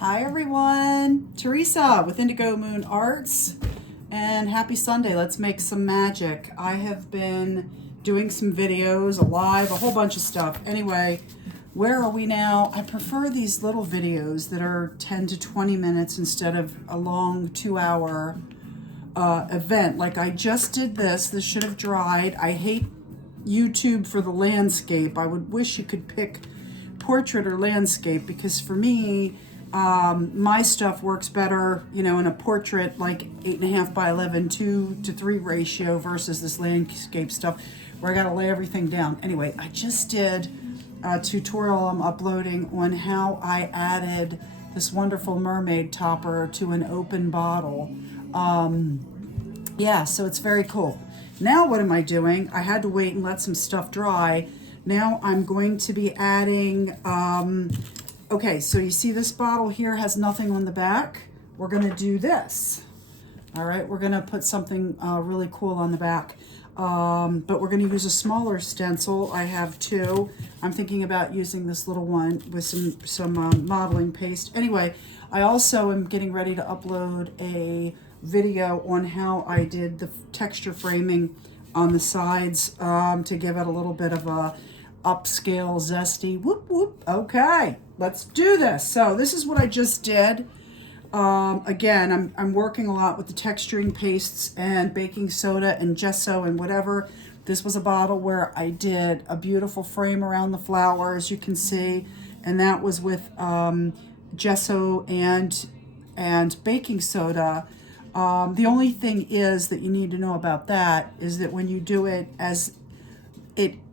Hi everyone, Teresa with Indigo Moon Arts, and happy Sunday. Let's make some magic. I have been doing some videos, a live, a whole bunch of stuff. Anyway, where are we now? I prefer these little videos that are 10 to 20 minutes instead of a long 2-hour event. Like I just did this should have dried. I hate YouTube for the landscape. I would wish you could pick portrait or landscape, because for me, my stuff works better, you know, in a portrait like 8.5 by 11, 2:3 ratio versus this landscape stuff where I got to lay everything down. Anyway, I just did a tutorial I'm uploading on how I added this wonderful mermaid topper to an open bottle. Yeah, so it's very cool. Now what am I doing? I had to wait and let some stuff dry. Now I'm going to be adding, okay, so you see this bottle here has nothing on the back. We're going to do this. All right, we're going to put something really cool on the back. But we're going to use a smaller stencil. I have two. I'm thinking about using this little one with some modeling paste. Anyway, I also am getting ready to upload a video on how I did the texture framing on the sides to give it a little bit of a upscale, zesty, whoop, whoop. Okay, let's do this. So this is what I just did. Again, I'm working a lot with the texturing pastes and baking soda and gesso and whatever. This was a bottle where I did a beautiful frame around the flower, as you can see, and that was with gesso and baking soda. The only thing is that you need to know about that is that when you do it, as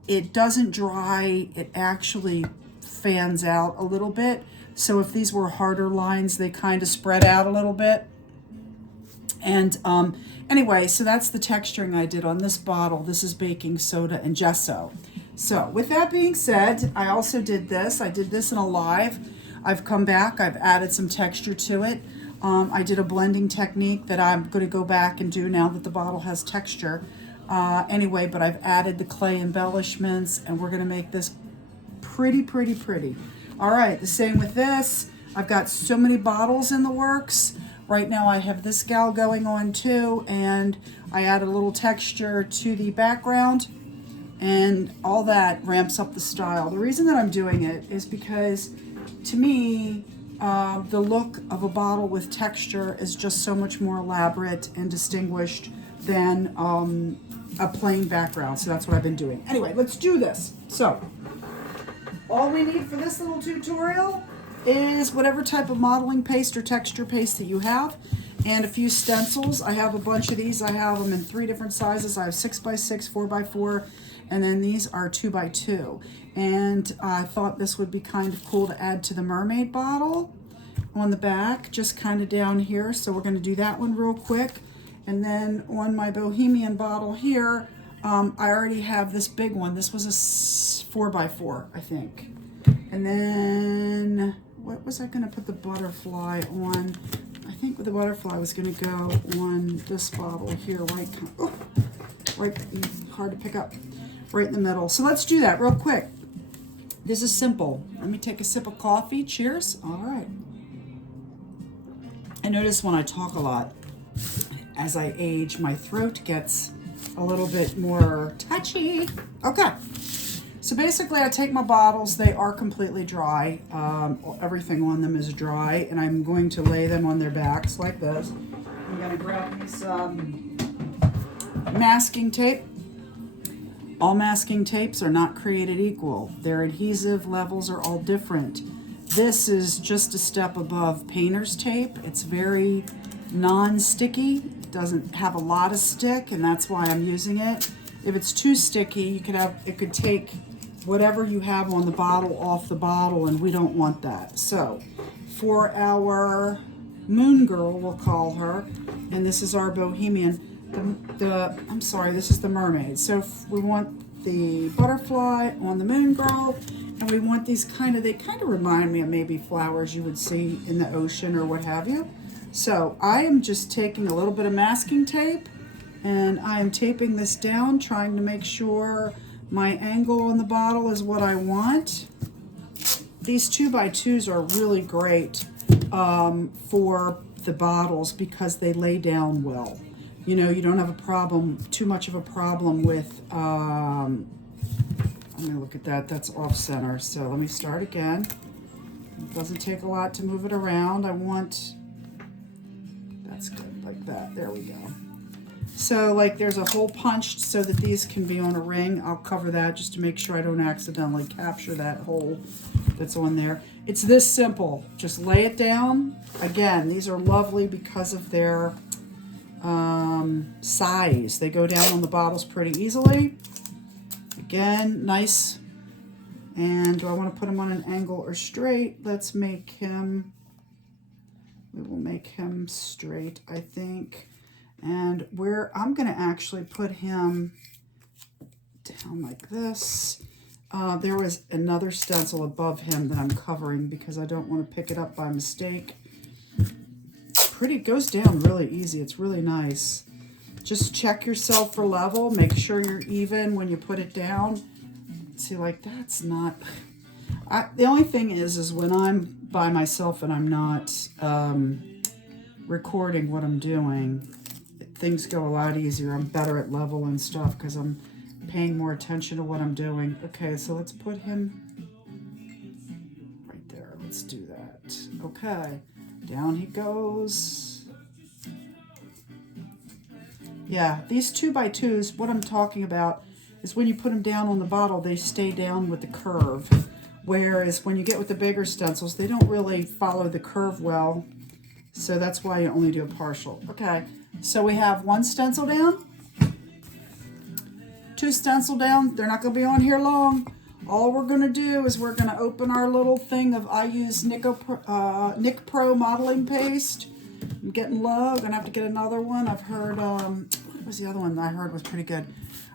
it doesn't dry, it actually fans out a little bit. So if these were harder lines, they kind of spread out a little bit. And anyway, so that's the texturing I did on this bottle. This is baking soda and gesso. So with that being said, I also did this. I did this in a live. I've come back, I've added some texture to it. I did a blending technique that I'm going to go back and do now that the bottle has texture. Anyway, but I've added the clay embellishments, and we're going to make this pretty, pretty, pretty. All right, the same with this. I've got so many bottles in the works. Right now I have this gal going on too, and I added a little texture to the background, and all that ramps up the style. The reason that I'm doing it is because, to me, the look of a bottle with texture is just so much more elaborate and distinguished than a plain background. So that's what I've been doing. Anyway, let's do this. So all we need for this little tutorial is whatever type of modeling paste or texture paste that you have, and a few stencils. I have a bunch of these. I have them in 3 different sizes. I have 6x6, 4x4, and then these are 2x2. And I thought this would be kind of cool to add to the mermaid bottle on the back, just kind of down here. So we're going to do that one real quick. And then on my bohemian bottle here, I already have this big one. This was a 4x4, I think. And then what was I going to put the butterfly on? I think the butterfly was going to go on this bottle here, right? Oh, right, hard to pick up, right in the middle. So let's do that real quick. This is simple. Let me take a sip of coffee. Cheers. All right. I notice when I talk a lot, as I age, my throat gets a little bit more touchy. Okay. So basically, I take my bottles. They are completely dry. Everything on them is dry, and I'm going to lay them on their backs like this. I'm going to grab me some masking tape. All masking tapes are not created equal. Their adhesive levels are all different. This is just a step above painter's tape. It's very non-sticky. It doesn't have a lot of stick, and that's why I'm using it. If it's too sticky, it could take whatever you have on the bottle off the bottle, and we don't want that. So for our moon girl, we'll call her, and this is our bohemian, I'm sorry, this is the mermaid. So we want the butterfly on the moon girl, and we want these they kind of remind me of maybe flowers you would see in the ocean or what have you. So I am just taking a little bit of masking tape, and I am taping this down, trying to make sure my angle on the bottle is what I want. These 2x2s are really great for the bottles because they lay down well. You know, you don't have a problem, too much of a problem with, let me look at that, that's off center. So let me start again. It doesn't take a lot to move it around. I want, that's good, like that, there we go. So like there's a hole punched so that these can be on a ring. I'll cover that just to make sure I don't accidentally capture that hole that's on there. It's this simple, just lay it down. Again, these are lovely because of their size. They go down on the bottles pretty easily. Again, nice. And do I want to put him on an angle or straight? Let's make him, we will make him straight, I think. And where I'm going to actually put him down like this. There was another stencil above him that I'm covering because I don't want to pick it up by mistake. Pretty, goes down really easy. It's really nice. Just check yourself for level. Make sure you're even when you put it down. See, like that's not, the only thing is when I'm by myself and I'm not recording what I'm doing, things go a lot easier. I'm better at level and stuff because I'm paying more attention to what I'm doing. Okay, so let's put him right there. Let's do that. Okay, down he goes. Yeah, these 2x2s, what I'm talking about is when you put them down on the bottle, they stay down with the curve. Whereas when you get with the bigger stencils, they don't really follow the curve well. So that's why you only do a partial. Okay, so we have one stencil down, two stencil down. They're not going to be on here long. All we're going to do is we're going to open our little thing of, I use Nic Pro modeling paste. I'm getting low. I'm going to have to get another one. I've heard, what was the other one I heard was pretty good?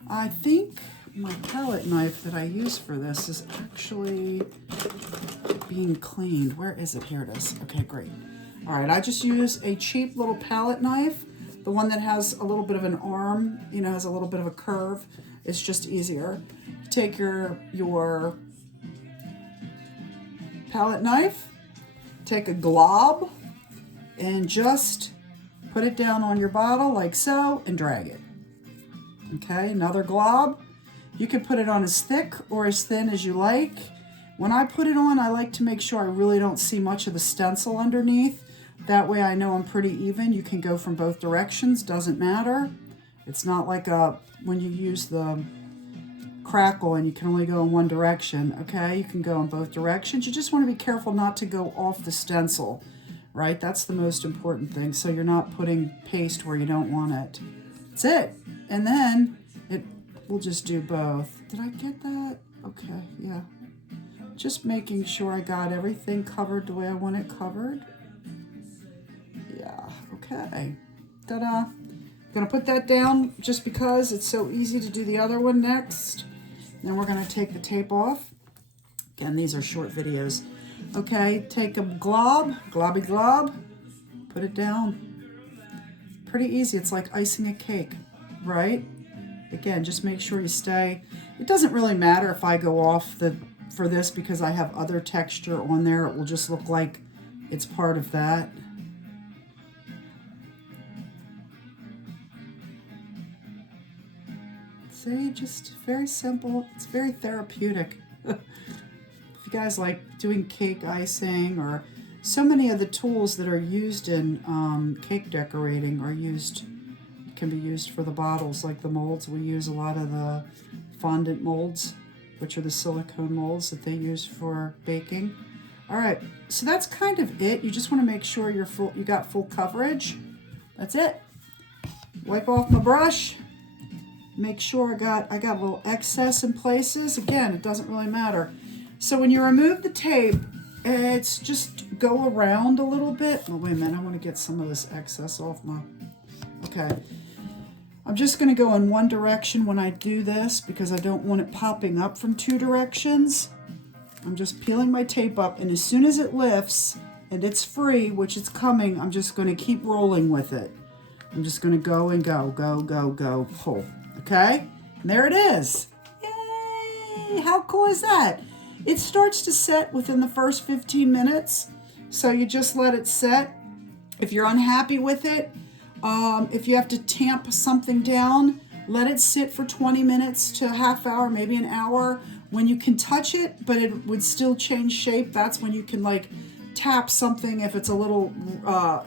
I think my palette knife that I use for this is actually being cleaned. Where is it? Here it is. Okay, great. All right, I just use a cheap little palette knife. The one that has a little bit of an arm, you know, has a little bit of a curve. It's just easier. Take your palette knife, take a glob, and just put it down on your bottle like so and drag it. Okay, another glob. You can put it on as thick or as thin as you like. When I put it on, I like to make sure I really don't see much of the stencil underneath. That way I know I'm pretty even. You can go from both directions, doesn't matter. It's not like when you use the crackle and you can only go in one direction, okay? You can go in both directions. You just want to be careful not to go off the stencil, right? That's the most important thing, so you're not putting paste where you don't want it. That's it. And then we'll just do both. Did I get that? Okay, yeah. Just making sure I got everything covered the way I want it covered. Yeah, okay. Ta-da. Gonna put that down just because it's so easy to do the other one next. Then we're gonna take the tape off. Again, these are short videos. Okay, take a globby glob, put it down. Pretty easy, it's like icing a cake, right? Again, just make sure you stay. It doesn't really matter if I go off for this because I have other texture on there. It will just look like it's part of that. See, just very simple. It's very therapeutic. If you guys like doing cake icing, or so many of the tools that are used in cake decorating can be used for the bottles, like the molds. We use a lot of the fondant molds, which are the silicone molds that they use for baking. All right, so that's kind of it. You just want to make sure you got full coverage. That's it. Wipe off my brush. Make sure I got a little excess in places. Again, it doesn't really matter. So when you remove the tape, it's just go around a little bit. Oh, wait a minute, I want to get some of this excess off my, okay. I'm just gonna go in one direction when I do this because I don't want it popping up from two directions. I'm just peeling my tape up, and as soon as it lifts and it's free, which it's coming, I'm just gonna keep rolling with it. I'm just gonna go and go, pull. Okay, and there it is. Yay! How cool is that? It starts to set within the first 15 minutes. So you just let it sit. If you're unhappy with it, if you have to tamp something down, let it sit for 20 minutes to a half hour, maybe an hour. When you can touch it, but it would still change shape, that's when you can like tap something if it's a little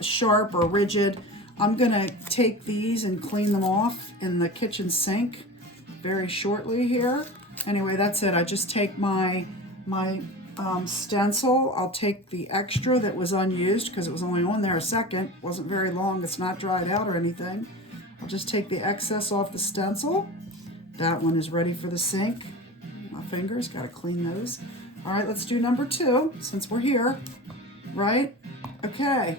sharp or rigid. I'm gonna take these and clean them off in the kitchen sink very shortly here. Anyway, that's it. I just take my stencil. I'll take the extra that was unused because it was only on there a second. Wasn't very long. It's not dried out or anything. I'll just take the excess off the stencil. That one is ready for the sink. My fingers, gotta clean those. All right, let's do number 2 since we're here, right? Okay,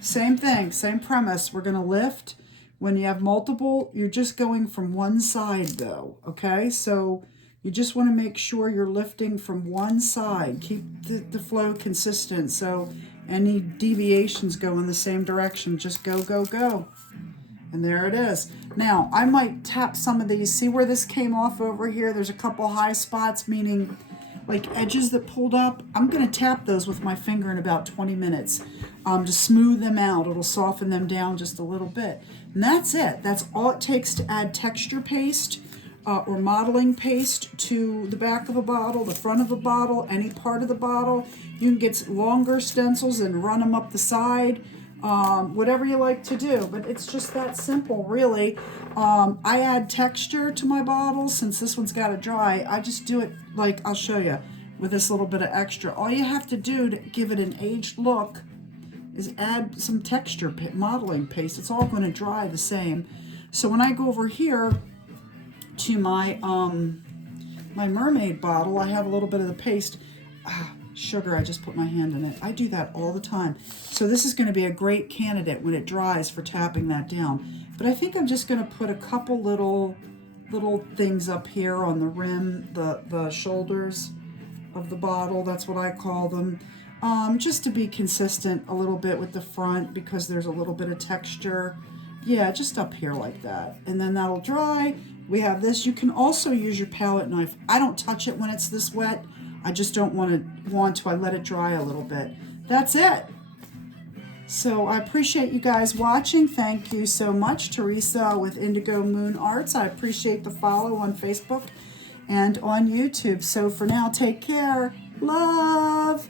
same thing, same premise. We're gonna lift. When you have multiple, you're just going from one side though, okay? So you just want to make sure you're lifting from one side. Keep the flow consistent. So any deviations go in the same direction. Just go, go, go. And there it is. Now, I might tap some of these. See where this came off over here? There's a couple high spots, meaning like edges that pulled up. I'm going to tap those with my finger in about 20 minutes to smooth them out. It'll soften them down just a little bit. And that's it. That's all it takes to add texture paste or modeling paste to the back of a bottle, the front of a bottle, any part of the bottle. You can get longer stencils and run them up the side, whatever you like to do. But it's just that simple, really. I add texture to my bottles. Since this one's got to dry, I just do it like, I'll show you, with this little bit of extra. All you have to do to give it an aged look is add some texture modeling paste. It's all going to dry the same. So when I go over here to my my mermaid bottle, I have a little bit of the paste. Sugar, I just put my hand in it. I do that all the time. So this is going to be a great candidate when it dries for tapping that down. But I think I'm just going to put a couple little things up here on the rim, the shoulders of the bottle. That's what I call them. Just to be consistent a little bit with the front because there's a little bit of texture. Yeah, just up here like that. And then that'll dry. We have this. You can also use your palette knife. I don't touch it when it's this wet. I just don't want to. I let it dry a little bit. That's it. So I appreciate you guys watching. Thank you so much, Teresa with Indigo Moon Arts. I appreciate the follow on Facebook and on YouTube. So for now, take care. Love.